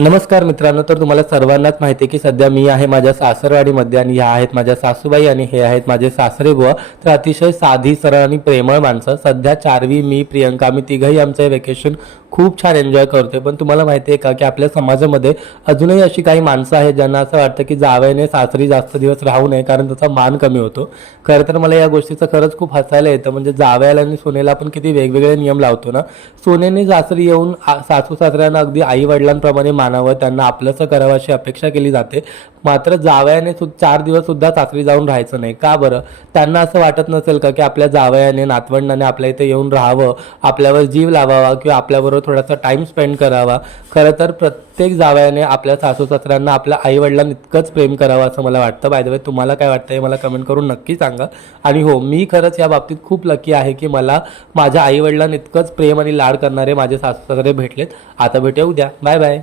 नमस्कार मित्रांनो, तर तुम्हाला सर्वांनाच माहिती आहे की सध्या मी आहे माझ्या सासरवाडीमध्ये आणि ह्या आहेत माझ्या सासूबाई आणि हे आहेत माझे सासरे बुवा. तर अतिशय साधी सरळ आणि प्रेमळ माणसं. सध्या चारवी, मी, प्रियंका, आम्ही तिघंही आमचं वेकेशन खूप छान एन्जॉय करतोय. पण तुम्हाला माहिती आहे का की आपल्या समाजामध्ये अजूनही अशी काही माणसं आहेत ज्यांना असं वाटतं की जावयाने सासरी जास्त दिवस राहू नये कारण त्याचा मान कमी होतो. खरं तर मला या गोष्टीचं खरंच खूप हसायला येतं. म्हणजे जावयाला आणि सुनेला आपण किती वेगवेगळे नियम लावतो ना. सुनेने सासरी येऊन सासू सासऱ्यांना अगदी आई वडिलांप्रमाणे मानावं, त्यांना आपलंसं करावं अशी अपेक्षा केली जाते. मात्र जावयाने 4 दिवस सुद्धा सासरी जाऊन राहायचं नाही. का बरं? त्यांना असं वाटत नसेल का की आपल्या जावयाने नातवंडाने आपल्या इथे येऊन राहावं, आपल्यावर जीव लावावा किंवा आपल्याबरोबर थोडासा टाइम स्पेंड करावा. खरं तर प्रत्येक जावयाने आपल्या सासू सासऱ्यांना आपल्या आई वडिलांना इतकंच प्रेम करावं असं मला वाटतं. बाय द वे, तुम्हाला काय वाटतं हे मला कमेंट करून नक्की सांगा. आणि हो, मी खरंच या बाबतीत खूप लकी आहे की मला माझ्या आई वडिलांना इतकंच प्रेम आणि लाड करणारे माझे सासू सासरे भेटलेत. आता भेटूया उद्या. Bye bye.